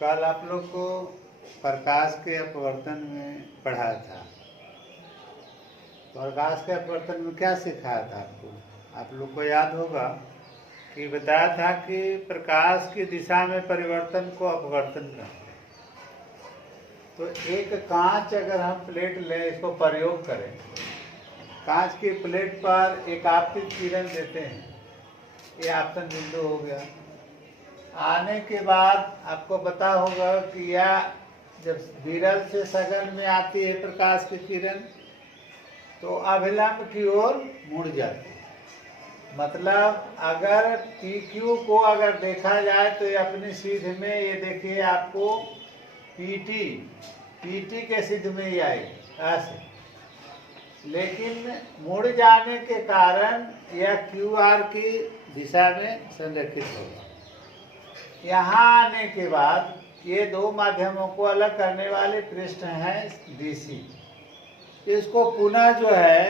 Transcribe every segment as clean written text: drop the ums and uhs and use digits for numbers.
कल आप लोग को प्रकाश के अपवर्तन में पढ़ाया था। प्रकाश के अपवर्तन में क्या सिखाया था आपको? आप लोग को याद होगा कि बताया था कि प्रकाश की दिशा में परिवर्तन को अपवर्तन कहते हैं। तो एक कांच अगर हम प्लेट लें, इसको प्रयोग करें, कांच की प्लेट पर एक आपतित किरण देते हैं, ये आपतन बिंदु हो गया। आने के बाद आपको पता होगा कि यह जब विरल से सघन में आती है प्रकाश की किरण, तो अभिलंब की ओर मुड़ जाती है। मतलब अगर PQ को अगर देखा जाए तो ये अपनी सिद्ध में, ये देखिए आपको PT के सिद्ध में ही आएगी ऐसे, लेकिन मुड़ जाने के कारण यह QR की दिशा में संरेखित होगा। यहाँ आने के बाद ये दो माध्यमों को अलग करने वाले पृष्ठ हैं DC। इसको पुनः जो है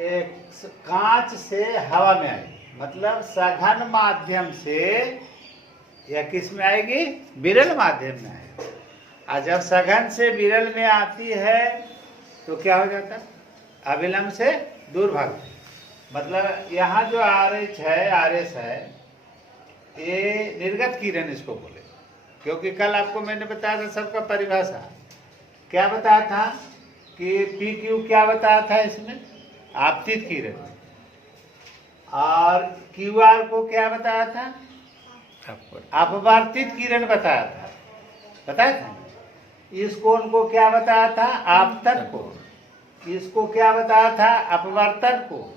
एक कांच से हवा में आएगी, मतलब सघन माध्यम से या किस में आएगी? विरल माध्यम में आएगी। और जब सघन से विरल में आती है तो क्या हो जाता है? अभिलंब से दूर भागती। मतलब यहाँ जो RS है, ये निर्गत किरण इसको बोले, क्योंकि कल आपको मैंने बताया था सबका परिभाषा। क्या बताया था कि PQ क्या बताया था इसमें? आपतित किरण। और QR को क्या बताया था? अपवर्तित किरण बताया था। इस कोण को क्या बताया था? आपतन कोण। इसको क्या बताया था? अपवर्तन कोण।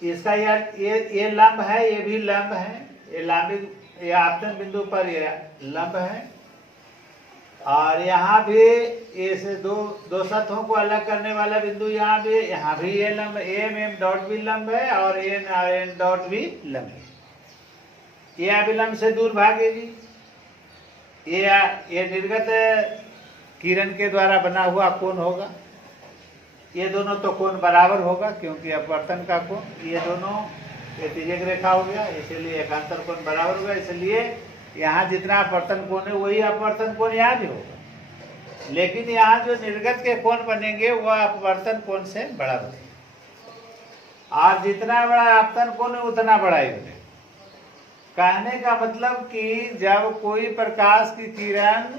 इसका ये लंब है, ये भी लंब है, ये आपतन बिंदु पर ये लंब है। और यहाँ भी ऐसे दो सतहों को अलग करने वाला बिंदु यहाँ भी ये लंब AM डॉट भी लंब है और AN डॉट भी लंब है। ये अभिलंब से दूर भागेगी। ये निर्गत किरण के द्वारा बना हुआ कोण होगा। ये दोनों तो कोण बराबर होगा, क्योंकि अपवर्तन का कोण ये दोनों ये तिर्यक रेखा हो गया, इसलिए एकांतर कोण बराबर होगा। इसलिए यहाँ जितना अपवर्तन कोण है वही अपवर्तन कोण यहाँ भी होगा, लेकिन यहाँ जो निर्गत के कोण बनेंगे वह अपवर्तन कोण से बड़ा बनेगा। और जितना बड़ा आपतन कोण है उतना बड़ा ही बनेगा। कहने का मतलब कि जब कोई प्रकाश की किरण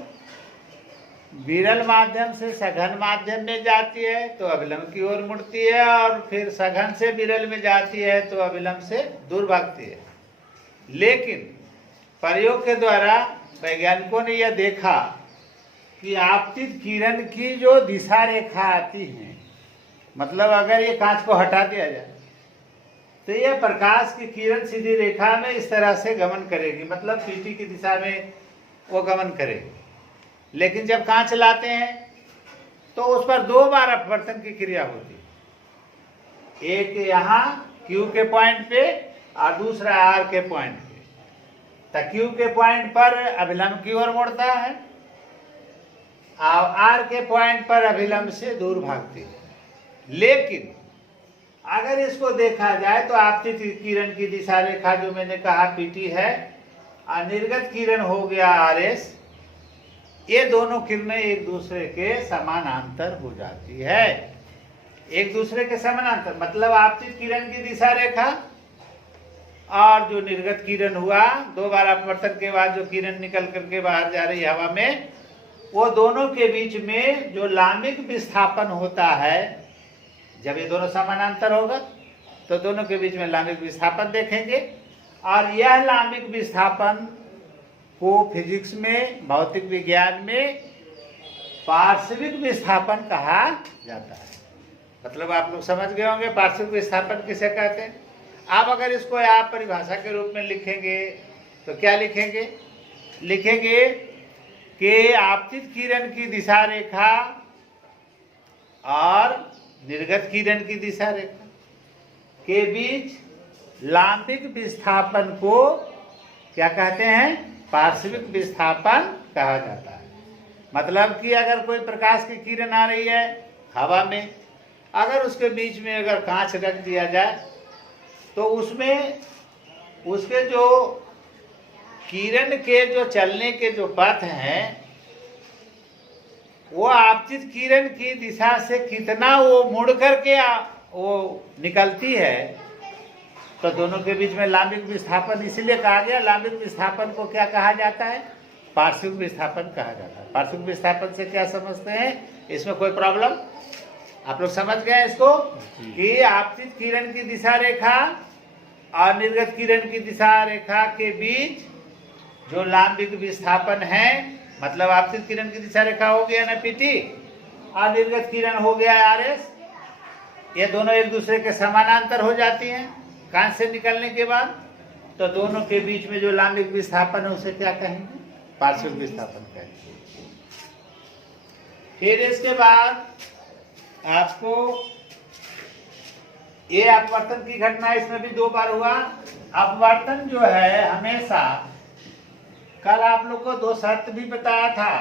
विरल माध्यम से सघन माध्यम में जाती है तो अभिलंब की ओर मुड़ती है, और फिर सघन से विरल में जाती है तो अभिलंब से दूर भागती है। लेकिन प्रयोग के द्वारा वैज्ञानिकों ने यह देखा कि आपतित किरण की जो दिशा रेखा आती है, मतलब अगर ये कांच को हटा दिया जाए तो यह प्रकाश की किरण सीधी रेखा में इस तरह से गमन करेगी, मतलब PT की दिशा में वो गमन करेगी। लेकिन जब कांच लाते हैं तो उस पर दो बार अपवर्तन की क्रिया होती है, एक यहाँ Q के पॉइंट पे और दूसरा R के पॉइंट पे। तो Q के पॉइंट पर अभिलंब की ओर मुड़ता है और R के पॉइंट पर अभिलंब से दूर भागती है। लेकिन अगर इसको देखा जाए तो आपतित किरण की दिशा रेखा जो मैंने कहा PT है और निर्गत किरण हो गया RS, ये दोनों किरणें एक दूसरे के समानांतर हो जाती है। एक दूसरे के समानांतर मतलब आपतित किरण की दिशा रेखा और जो निर्गत किरण हुआ, दो बार अपवर्तन के बाद जो किरण निकल करके बाहर जा रही है हवा में, वो दोनों के बीच में जो लामिक विस्थापन होता है, जब ये दोनों समानांतर होगा तो दोनों के बीच में लामिक विस्थापन देखेंगे। और यह लामिक विस्थापन को फिजिक्स में, भौतिक विज्ञान में पार्श्विक विस्थापन कहा जाता है। मतलब आप लोग समझ गए होंगे पार्श्विक विस्थापन किसे कहते हैं। आप अगर इसको आप परिभाषा के रूप में लिखेंगे तो क्या लिखेंगे? लिखेंगे कि आपतित किरण की दिशा रेखा और निर्गत किरण की दिशा रेखा के बीच लांबिक विस्थापन को क्या कहते हैं? पार्श्विक विस्थापन कहा जाता है। मतलब कि अगर कोई प्रकाश की किरण आ रही है हवा में, अगर उसके बीच में अगर कांच रख दिया जाए तो उसमें उसके जो किरण के जो चलने के जो पथ हैं वो आपतित किरण की दिशा से कितना वो मुड़ करके वो निकलती है, तो दोनों के बीच में लांबिक विस्थापन इसलिए कहा गया। लांबिक विस्थापन को क्या कहा जाता है? पार्श्विक विस्थापन कहा जाता है। पार्श्विक विस्थापन से क्या समझते हैं? इसमें कोई प्रॉब्लम? आप लोग समझ गए इसको कि आपतित किरण की दिशा रेखा और निर्गत किरण की दिशा रेखा के बीच जो लांबिक विस्थापन है, मतलब आपतित किरण की दिशा रेखा हो गया ना पीटी, और निर्गत किरण हो गया आरएस, ये दोनों एक दूसरे के समानांतर हो जाती हैं कांच से निकलने के बाद, तो दोनों के बीच में जो लांबिक विस्थापन है उसे क्या कहेंगे? पार्श्विक विस्थापन कहेंगे। फिर इसके बाद आपको ये अपवर्तन की घटना इसमें भी 2 बार हुआ। अपवर्तन जो है हमेशा, कल आप लोग को 2 शर्त भी बताया था।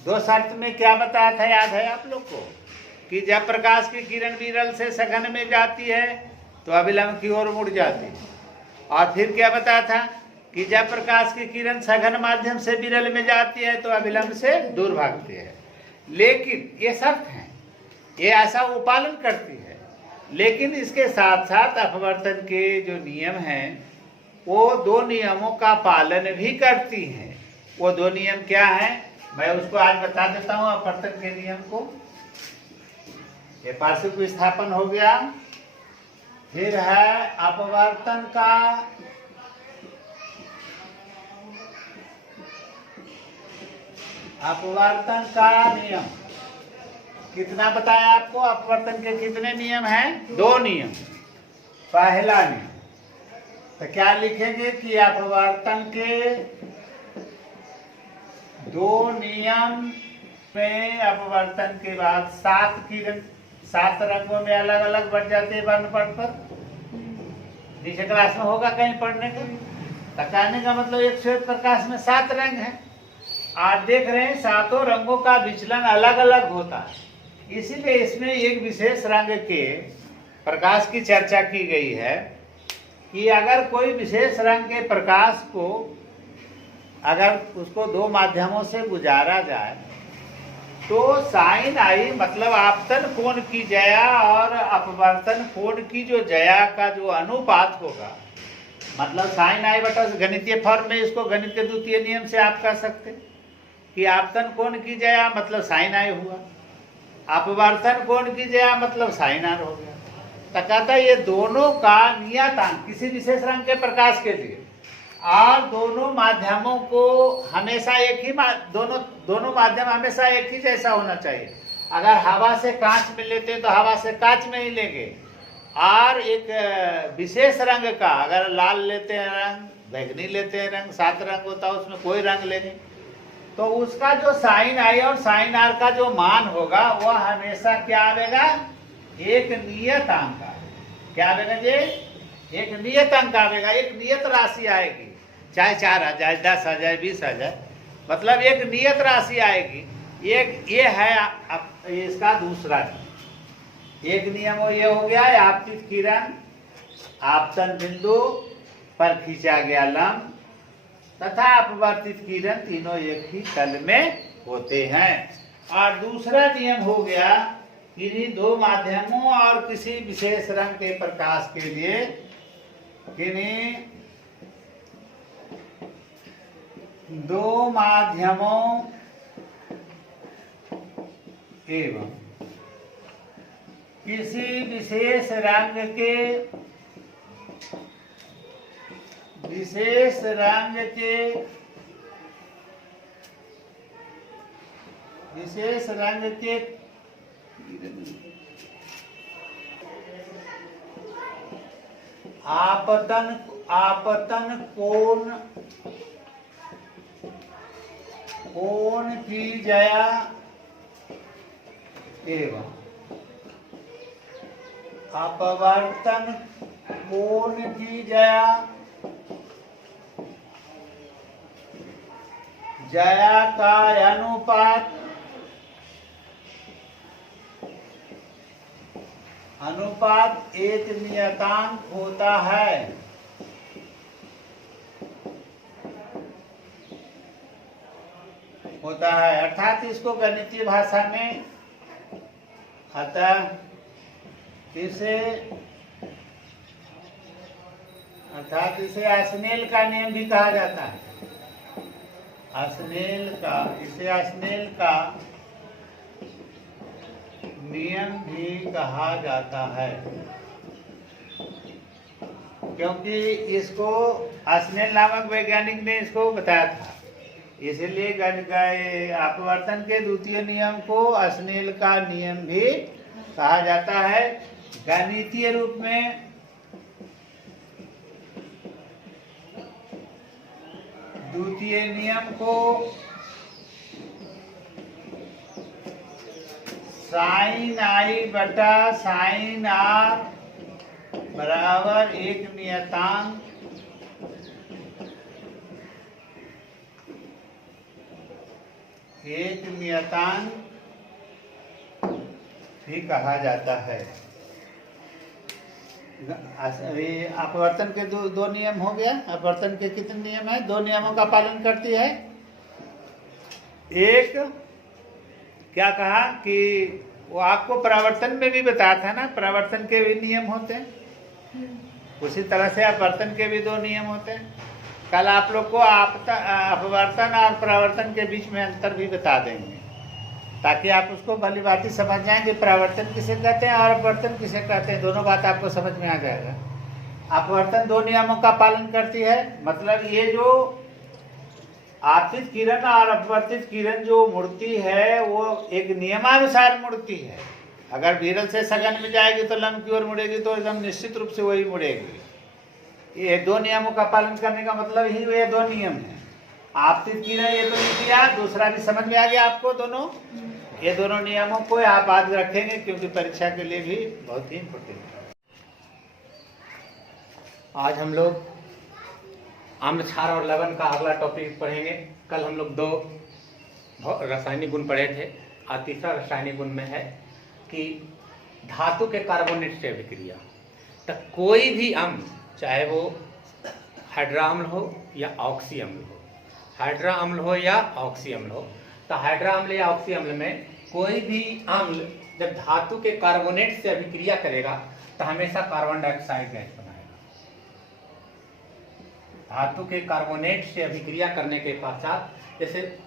2 शर्त में क्या बताया था याद है आप लोग को? कि जब प्रकाश की किरण विरल से सघन में जाती है तो अभिलंब की ओर मुड़ जाती है। और फिर क्या बताया था? कि जब प्रकाश की किरण सघन माध्यम से विरल में जाती है तो अभिलंब से दूर भागती है। लेकिन ये शर्त है, ये ऐसा वो पालन करती है। लेकिन इसके साथ साथ अपवर्तन के जो नियम हैं वो 2 नियमों का पालन भी करती हैं। वो 2 नियम क्या हैं? मैं उसको आज बता देता हूँ। अपवर्तन के नियम को, ये पार्श्विक विस्थापन हो गया, फिर है अपवर्तन का नियम। कितना बताया आपको? अपवर्तन के कितने नियम हैं? 2 नियम। पहला नियम तो क्या लिखेंगे कि अपवर्तन के 2 नियम में अपवर्तन के बाद 7 किरण 7 रंगों में अलग अलग बढ़ जाते हैं वर्णपट पर। नीचे क्लास में होगा कहीं पढ़ने का। कहने का मतलब एक श्वेत प्रकाश में 7 रंग हैं। आज देख रहे हैं 7 रंगों का विचलन अलग अलग होता है। इसीलिए इसमें एक विशेष रंग के प्रकाश की चर्चा की गई है कि अगर कोई विशेष रंग के प्रकाश को अगर उसको 2 माध्यमों से गुजारा जाए तो साइन आई, मतलब आपतन कोण की जया और अपवर्तन कोण की जो जया का जो अनुपात होगा, मतलब साइन आई बटा गणितीय फॉर्म में इसको गणित के द्वितीय नियम से आप कह सकते कि आपतन कोण की जया मतलब साइन आई हुआ, अपवर्तन कोण की जया मतलब साइन आर हो गया। तो कहता है ये दोनों का नियतांक किसी विशेष रंग के प्रकाश के लिए और दोनों माध्यमों को हमेशा एक ही दोनों माध्यम हमेशा एक ही जैसा होना चाहिए। अगर हवा से कांच में लेते हैं तो हवा से कांच में ही लेंगे, और एक विशेष रंग का अगर लाल लेते हैं रंग, बैगनी लेते हैं रंग, 7 रंग होता है उसमें कोई रंग लेंगे तो उसका जो साइन आई और साइन आर का जो मान होगा वह हमेशा क्या आवेगा? एक नियत अंक आएगा। क्या आवेगा जी? एक नियत अंक आवेगा, एक नियत राशि आएगी, चाहे 4 आ जाए, 10 आ जाए, 20 आ जाए, मतलब एक नियत राशि आएगी। ये है इसका दूसरा नियम। एक नियम ये हो गया आपतित किरण आपतन बिंदु पर खींचा गया लंब तथा अपवर्तित किरण तीनों एक ही तल में होते हैं। और दूसरा नियम हो गया किन्हीं 2 माध्यमों और किसी विशेष रंग के प्रकाश के लिए किन्हीं 2 माध्यमों एवं किसी विशेष रंग के आपतन कोण की जया एवं अपवर्तन कोण की जया का अनुपात एक नियतांक होता है। होता है, अर्थात इसको गणितीय भाषा में अतः इसे आस्नेल का नियम भी कहा जाता है। इसे आस्नेल का नियम भी कहा जाता है, क्योंकि इसको आस्नेल नामक वैज्ञानिक ने इसको बताया था। इसलिए अपवर्तन के द्वितीय नियम को आस्नेल का नियम भी कहा जाता है। गणितीय रूप में द्वितीय नियम को साइन आई बटा साइन आर बराबर एक नियतांक भी कहा जाता है। अपवर्तन के दो नियम हो गया। अपवर्तन के कितने नियम है? 2 नियमों का पालन करती है। एक क्या कहा कि वो आपको परावर्तन में भी बताया था ना, परावर्तन के भी नियम होते हैं, उसी तरह से अपवर्तन के भी 2 नियम होते हैं। कल आप लोग को अपवर्तन और परावर्तन के बीच में अंतर भी बता देंगे, ताकि आप उसको भली भांति समझ जाएं कि परावर्तन किसे कहते हैं और अपवर्तन किसे कहते हैं। दोनों बात आपको समझ में आ जाएगा। अपवर्तन 2 नियमों का पालन करती है, मतलब ये जो आपतित किरण और अपवर्तित किरण जो मुड़ती है वो एक नियमानुसार मुड़ती है। अगर विरल से सघन में जाएगी तो लंब की ओर मुड़ेगी, तो एकदम निश्चित रूप से वही मुड़ेगी। ये 2 नियमों का पालन करने का मतलब ही ये 2 नियम है। आपतित किरण ये तो लिख दिया, दूसरा भी समझ में आ गया आपको दोनों। ये दोनों नियमों को आप याद रखेंगे, क्योंकि परीक्षा के लिए भी बहुत ही इम्पोर्टेंट है। आज हम लोग अम्ल, क्षार और लवण का अगला टॉपिक पढ़ेंगे। कल हम लोग 2 रासायनिक गुण पढ़े थे। आज तीसरा रासायनिक गुण में है कि धातु के कार्बोनेट से अभिक्रिया। तो कोई भी अम्ल, चाहे वो हाइड्रा अम्ल हो या ऑक्सी अम्ल हो, हाइड्रा अम्ल हो या ऑक्सी अम्ल हो, तो हाइड्रा अम्ल या ऑक्सी अम्ल में कोई भी अम्ल जब धातु के कार्बोनेट से अभिक्रिया करेगा तो हमेशा कार्बन डाइऑक्साइड गैस बनाएगा। धातु के कार्बोनेट से अभिक्रिया करने के पश्चात, जैसे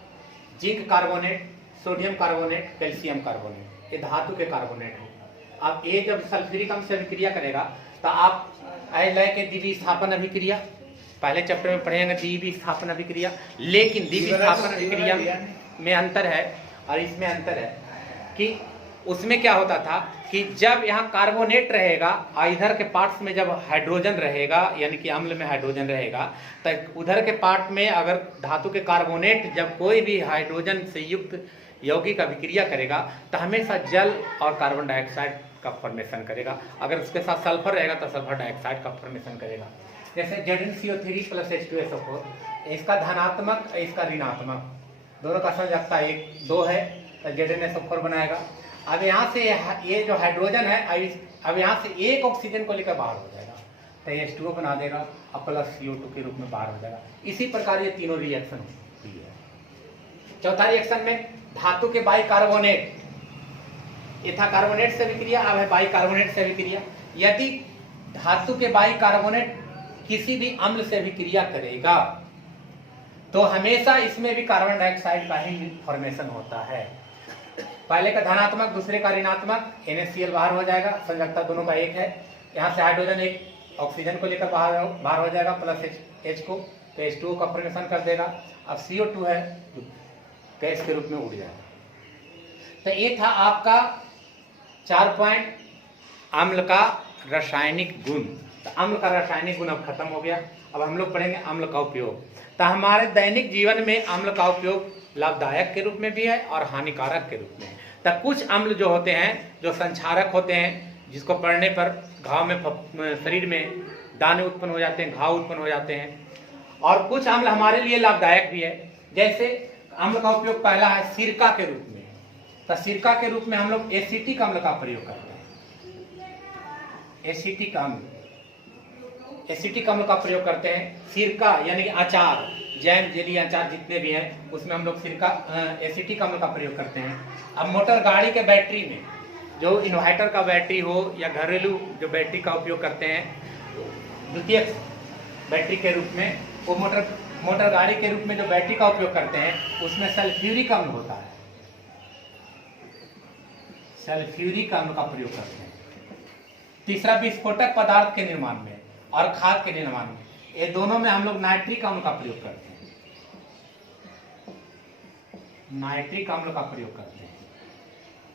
zinc carbonate, sodium carbonate, calcium carbonate, ये धातु के कार्बोनेट हो। अब ये जब सल्फ्यूरिक अम्ल से अभिक्रिया करेगा तो आप लय के द्विविस्थापन अभिक्रिया पहले चैप्टर में पढ़ेंगे, द्विविस्थापन अभिक्रिया। लेकिन द्विविस्थापन अभिक्रिया में अंतर है और इसमें अंतर है कि उसमें क्या होता था कि जब यहाँ कार्बोनेट रहेगा और इधर के पार्ट्स में जब हाइड्रोजन रहेगा, यानी कि अम्ल में हाइड्रोजन रहेगा, तो उधर के पार्ट में अगर धातु के कार्बोनेट जब कोई भी हाइड्रोजन से युक्त यौगिक अभिक्रिया करेगा तो हमेशा जल और कार्बन डाइऑक्साइड का फॉर्मेशन करेगा। अगर उसके साथ सल्फर रहेगा तो सल्फर डाइऑक्साइड का फॉर्मेशन करेगा। जैसे ZnCO3 + H2SO4, इसका धनात्मक, इसका ऋणात्मक, दोनों का संयोजकता 1-2 है तो ZnSO4 बनाएगा। अब यहाँ से ये जो हाइड्रोजन है, अब यहाँ से एक ऑक्सीजन को लेकर बाहर हो जाएगा तो H2O बना देगा और प्लस CO2 के रूप में बाहर हो जाएगा। इसी प्रकार ये तीनों रिएक्शन होती है। चौथा रिएक्शन में धातु के बाइकार्बोनेट, ये था कार्बोनेट से अभिक्रिया, अब है बाइकार्बोनेट से अभिक्रिया। यदि धातु के बाइकार्बोनेट किसी भी अम्ल से अभिक्रिया करेगा तो हमेशा इसमें भी कार्बन डाइऑक्साइड का ही फॉर्मेशन होता है। पहले का धनात्मक, दूसरे का ऋणात्मक, NaCl बाहर हो जाएगा, संयोजकता दोनों का 1 है। यहाँ से हाइड्रोजन एक ऑक्सीजन को लेकर बाहर हो जाएगा प्लस H को, तो H2O का फॉर्मेशन कर देगा। अब CO2 है जो गैस के रूप में उड़ जाएगा। तो ये था आपका 4 पॉइंट अम्ल का रासायनिक गुण। तो अम्ल का रासायनिक गुण अब खत्म हो गया। अब हम लोग पढ़ेंगे अम्ल का उपयोग। तो हमारे दैनिक जीवन में अम्ल का उपयोग लाभदायक के रूप में भी है और हानिकारक के रूप में है। तो कुछ अम्ल जो होते हैं, जो संक्षारक होते हैं, जिसको पड़ने पर घाव में, शरीर में दाने उत्पन्न हो जाते हैं, घाव उत्पन्न हो जाते हैं। और कुछ अम्ल हमारे लिए लाभदायक भी है। जैसे अम्ल का उपयोग पहला है सिरका के रूप में। तो सिरका के रूप में हम लोग एसिटिक अम्ल का प्रयोग करते हैं। एसिटिक अम्ल का प्रयोग करते हैं। सिरका यानी कि अचार, जैम, जेली, अचार जितने भी हैं उसमें हम लोग सिरका एसिटिक अम्ल का प्रयोग करते हैं। अब मोटर गाड़ी के बैटरी में जो इन्वर्टर का बैटरी हो या घरेलू जो बैटरी का उपयोग करते हैं द्वितीयक बैटरी के रूप में, वो मोटर गाड़ी के रूप में जो बैटरी का उपयोग करते हैं उसमें सल्फ्यूरिक अम्ल होता है, सल्फ्यूरिक अम्ल का प्रयोग करते हैं। तीसरा विस्फोटक पदार्थ के निर्माण में और खाद के निर्माण में, ये दोनों में हम लोग नाइट्रिक अम्ल का प्रयोग करते हैं, नाइट्रिक अम्ल का प्रयोग करते हैं।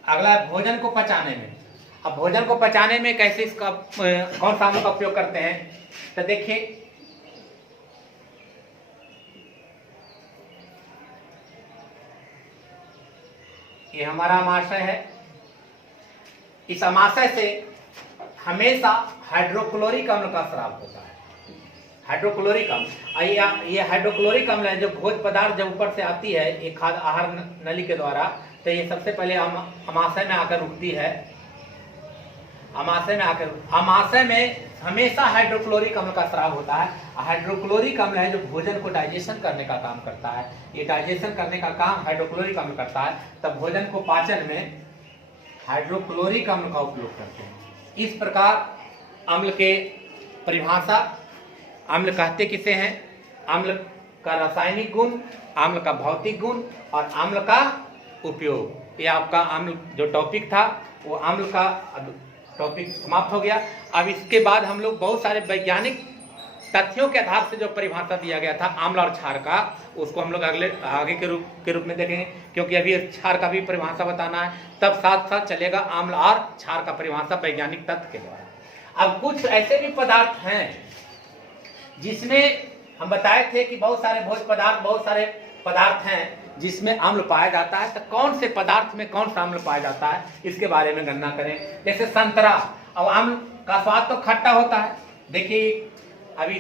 अगला भोजन को पचाने में। अब भोजन को पचाने में कैसे इसका कौन सा अम्ल का उपयोग करते हैं, तो देखिए ये हमारा अमाशय है। इस अमाशय से हमेशा हाइड्रोक्लोरिक अम्ल का स्राव होता है, हाइड्रोक्लोरिक अम्ल। ये हाइड्रोक्लोरिक अम्ल है जो भोज्य पदार्थ जब ऊपर से आती है ये खाद्य आहार नली के द्वारा, तो ये सबसे पहले अमाशय में आकर रुकती है। अमाशय में हमेशा हाइड्रोक्लोरिक अम्ल का स्राव होता है। हाइड्रोक्लोरिक अम्ल है जो भोजन को डाइजेशन करने का काम करता है। ये डाइजेशन करने का काम हाइड्रोक्लोरिक अम्ल करता है, तब भोजन को पाचन में हाइड्रोक्लोरिक अम्ल का उपयोग करते हैं। इस प्रकार अम्ल के परिभाषा, अम्ल कहते किसे हैं, अम्ल का रासायनिक गुण, अम्ल का भौतिक गुण और अम्ल का उपयोग। ये आपका अम्ल जो टॉपिक था वो अम्ल का टॉपिक समाप्त हो गया। अब इसके बाद हम लोग बहुत सारे वैज्ञानिक तथ्यों के आधार से जो परिभाषा दिया गया था अम्ल और क्षार का, उसको हम लोग आगे के रूप में देखेंगे, क्योंकि अभी क्षार का भी परिभाषा बताना है, तब साथ साथ चलेगा अम्ल और क्षार का परिभाषा वैज्ञानिक तथ्य के द्वारा। अब कुछ ऐसे भी पदार्थ हैं जिसमें हम बताए थे कि बहुत सारे पदार्थ हैं जिसमें अम्ल पाया जाता है, तो कौन से पदार्थ में कौन सा अम्ल पाया जाता है इसके बारे में गणना करें। जैसे संतरा, अब अम्ल का स्वाद तो खट्टा होता है। देखिए अभी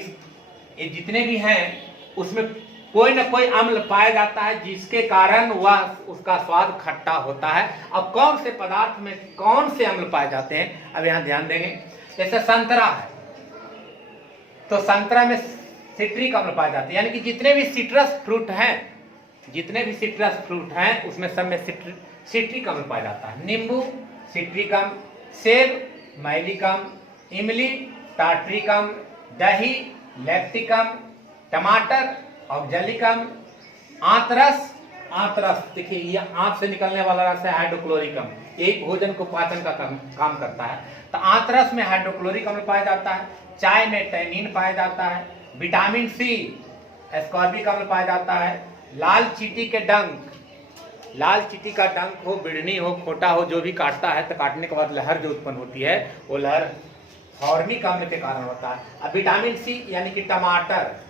ये जितने भी हैं उसमें कोई ना कोई अम्ल पाया जाता है जिसके कारण वह उसका स्वाद खट्टा होता है। अब कौन से पदार्थ में कौन से अम्ल पाए जाते हैं, अब यहाँ ध्यान देंगे। जैसे संतरा है तो संतरा में सिट्रिक अम्ल पाए जाते हैं, यानी कि जितने भी सिट्रस फ्रूट हैं उसमें सब में सिट्रिक अम्ल पाया जाता है। नींबू सिट्रिक अम्ल, सेब मैलिक अम्ल, इमली टार्ट्रिक अम्ल, दही लैक्टिक अम्ल, टमाटर ऑक्जेलिक अम्ल, आंतरस देखिए ये आंत से निकलने वाला रस है हाइड्रोक्लोरिक अम्ल, एक भोजन को पाचन का काम करता है, तो आंतरस में हाइड्रोक्लोरिक अम्ल पाया जाता है। चाय में टैनिन पाया जाता है। विटामिन सी एस्कॉर्बिक अम्ल पाया जाता है। लाल चींटी का डंक हो, बिड़नी हो, खोटा हो, जो भी काटता है तो काटने के बाद लहर जो उत्पन्न होती है वो लहर फॉर्मिक अम्ल के कारण होता है। अब विटामिन सी यानी कि टमाटर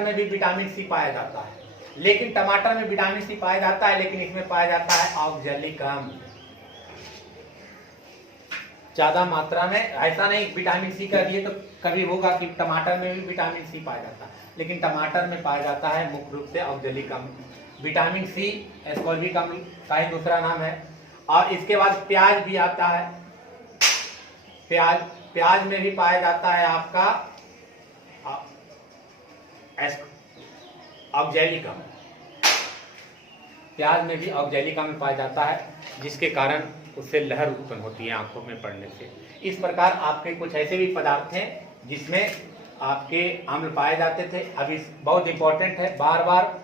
में भी विटामिन सी पाया जाता है, लेकिन टमाटर में विटामिन सी पाया जाता है लेकिन इसमें पाया जाता है ऑक्जेलिक अम्ल ज्यादा मात्रा में। ऐसा नहीं विटामिन सी का लिए तो कभी होगा कि टमाटर में भी विटामिन सी पाया जाता है, लेकिन टमाटर में पाया जाता है मुख्य रूप से ऑक्जेलिक अम्ल। विटामिन सी एस्कॉर्बिक अम्ल का ही दूसरा नाम है। और इसके बाद प्याज भी आता है। प्याज में भी पाया जाता है आपका ऑक्जेलिक अम्ल। प्याज में भी ऑक्जेलिक अम्ल पाया जाता है जिसके कारण उससे लहर उत्पन्न होती है आंखों में पड़ने से। इस प्रकार आपके कुछ ऐसे भी पदार्थ हैं जिसमें आपके अम्ल पाए जाते थे। अभी बहुत इंपॉर्टेंट है, बार बार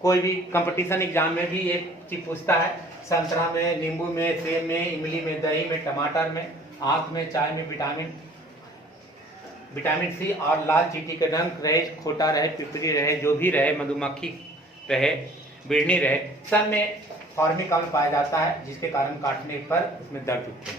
कोई भी कंपटीशन एग्जाम में भी ये चीज पूछता है। संतरा में, नींबू में, सेब में, इमली में, दही में, टमाटर में, आंख में, चाय में विटामिन सी और लाल चींटी का डंक रहे, खोटा रहे, पिपरी रहे, जो भी रहे, मधुमक्खी रहे, बिड़नी रहे, सब में फॉर्मिक अम्ल पाया जाता है जिसके कारण काटने पर उसमें दर्द उत्पन्न